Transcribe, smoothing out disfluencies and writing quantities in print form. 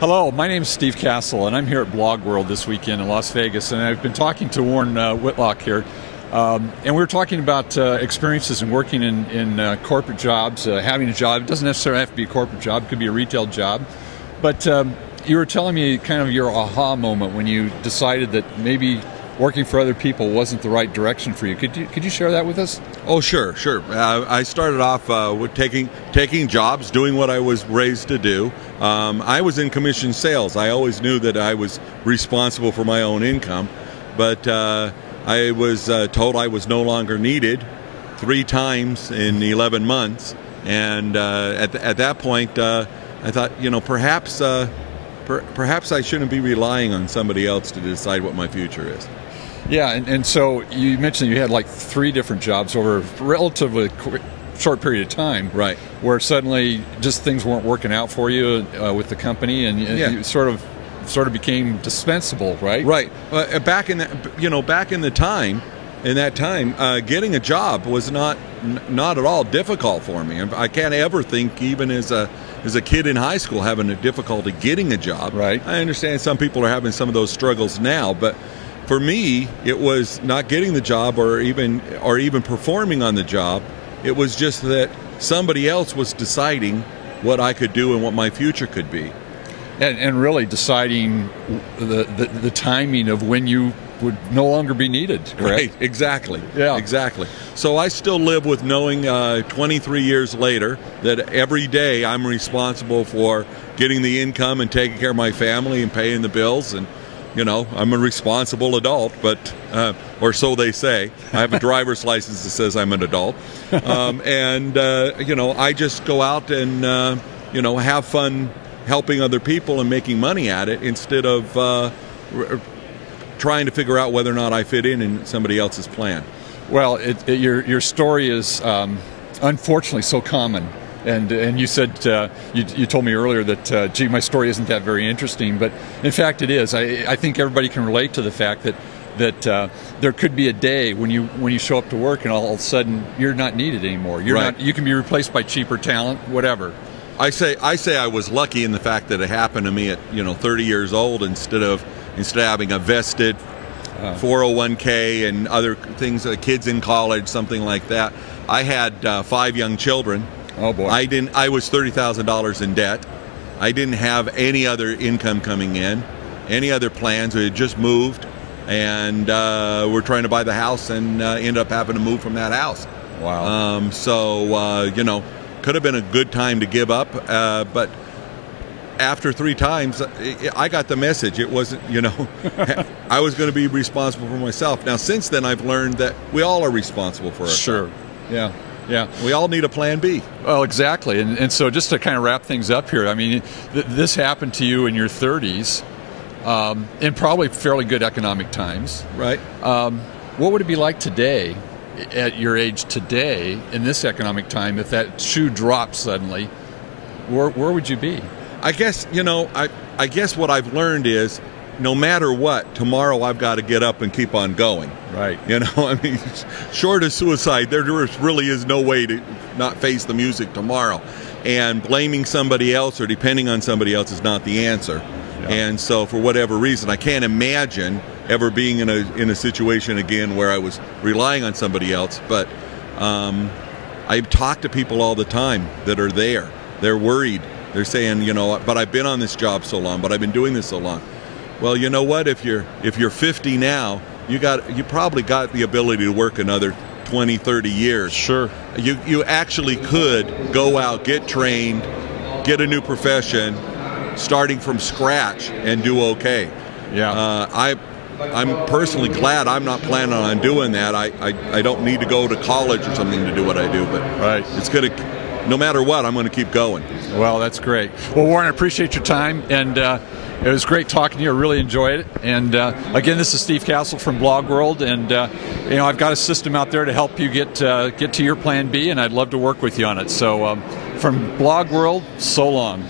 Hello, my name is Steve Castle, and I'm here at Blog World this weekend in Las Vegas, and I've been talking to Warren Whitlock here, and we were talking about experiences in working in corporate jobs, having a job. It doesn't necessarily have to be a corporate job, it could be a retail job, but you were telling me kind of your aha moment when you decided that maybe working for other people wasn't the right direction for you. Could you share that with us? Oh, sure. I started off with taking jobs, doing what I was raised to do. I was in commission sales. I always knew that I was responsible for my own income, but I was told I was no longer needed 3 times in 11 months, and at that point, I thought, perhaps I shouldn't be relying on somebody else to decide what my future is. Yeah, and so you mentioned you had like 3 different jobs over a relatively short period of time, right? Where suddenly just things weren't working out for you with the company, and you sort of became dispensable, right? Right. Back in that time, getting a job was not at all difficult for me. I can't ever think, even as a kid in high school, having a difficulty getting a job. Right. I understand some people are having some of those struggles now, but for me, it was not getting the job or even performing on the job. It was just that somebody else was deciding what I could do and what my future could be. And really deciding the timing of when you would no longer be needed, correct? Right, exactly. Yeah. Exactly. So I still live with knowing 23 years later that every day I'm responsible for getting the income and taking care of my family and paying the bills, and I'm a responsible adult, but or so they say. I have a driver's license that says I'm an adult, and I just go out and have fun helping other people and making money at it instead of trying to figure out whether or not I fit in somebody else's plan. Well, your story is unfortunately so common. And you said, you told me earlier that, gee, my story isn't that very interesting, but in fact it is. I think everybody can relate to the fact that there could be a day when you show up to work and all of a sudden you're not needed anymore. You can be replaced by cheaper talent, whatever. I say I was lucky in the fact that it happened to me at 30 years old instead of having a vested 401k and other things, kids in college, something like that. I had 5 young children. Oh boy! I was $30,000 in debt. I didn't have any other income coming in, any other plans. We had just moved, and we're trying to buy the house, and ended up having to move from that house. Wow! Could have been a good time to give up, but after 3 times, I got the message. It wasn't, I was going to be responsible for myself. Now, since then, I've learned that we all are responsible for ourselves. Sure. Yeah. Yeah, we all need a plan B. Well, exactly, and so just to kind of wrap things up here, I mean, this happened to you in your 30s, in probably fairly good economic times. Right. What would it be like today, at your age today, in this economic time, if that shoe dropped suddenly? Where would you be? I guess I guess what I've learned is, no matter what, tomorrow I've got to get up and keep on going. Right. Short of suicide, there really is no way to not face the music tomorrow. And blaming somebody else or depending on somebody else is not the answer. Yeah. And so for whatever reason, I can't imagine ever being in a situation again where I was relying on somebody else. But I talk to people all the time that are there. They're worried. They're saying, but I've been on this job so long, but I've been doing this so long. Well, you know what? If you're 50 now, you probably got the ability to work another 20, 30 years. Sure. You actually could go out, get trained, get a new profession, starting from scratch, and do okay. Yeah. I'm personally glad I'm not planning on doing that. I don't need to go to college or something to do what I do, but right. It's gonna. No matter what, I'm going to keep going. Well, that's great. Well, Warren, I appreciate your time, and it was great talking to you. I really enjoyed it. And again, this is Steve Castle from Blog World, and I've got a system out there to help you get to your plan B, and I'd love to work with you on it. So from Blog World, so long.